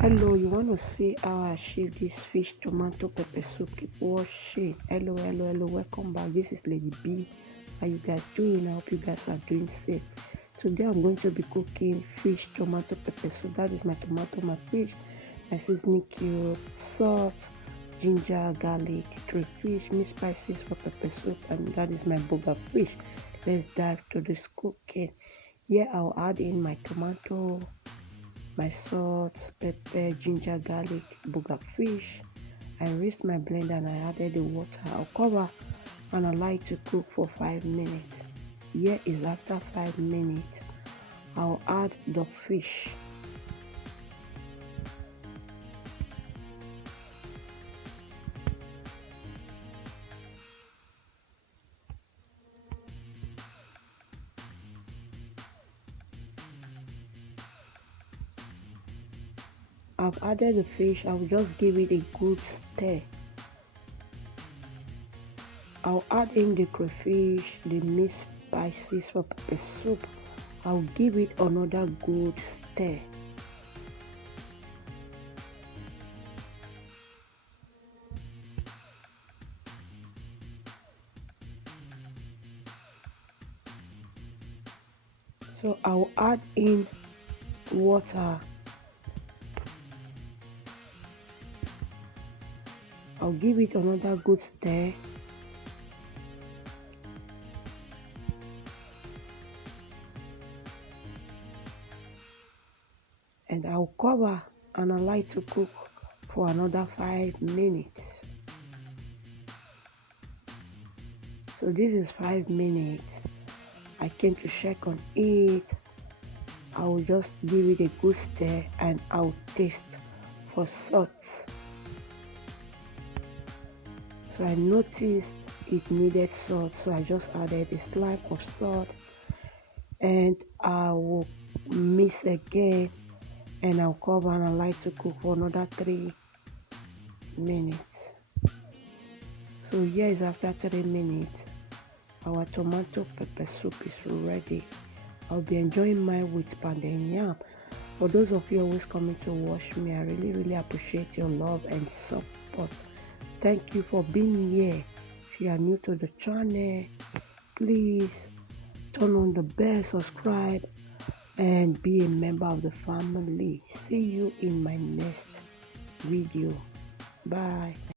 Hello, you want to see how I achieve this fish tomato pepper soup? Keep watching. Hello, welcome back. This is Lady B. How you guys doing? I hope you guys are doing safe. Today I'm going to be cooking fish tomato pepper soup. That is my tomato, my fish, my seasoning cube, salt, ginger, garlic, crayfish, mixed spices for pepper soup, and that is my bonga fish. Let's dive to this cooking. Here I'll add in my tomato, my salt, pepper, ginger, garlic, bonga fish. I rinsed my blender and I added the water. I'll cover and allow it to cook for 5 minutes. Here is after 5 minutes. I'll add the fish. I've added the fish. I'll just give it a good stir. I'll add in the crayfish, the mixed spices for pepper soup. I'll give it another good stir. So I'll add in water. I'll give it another good stir. And I'll cover and allow it to cook for another 5 minutes. So this is 5 minutes. I came to check on it. I will just give it a good stir and I'll taste for salt. So I noticed it needed salt, so I just added a slime of salt and I will mix again and I'll cover and allow it to cook for another 3 minutes. So here is after 3 minutes. Our tomato pepper soup is ready. I'll be enjoying mine with pounded yam. For those of you always coming to watch me, I really appreciate your love and support. Thank you for being here. If you are new to the channel, please turn on the bell, subscribe, and be a member of the family. See you in my next video. Bye.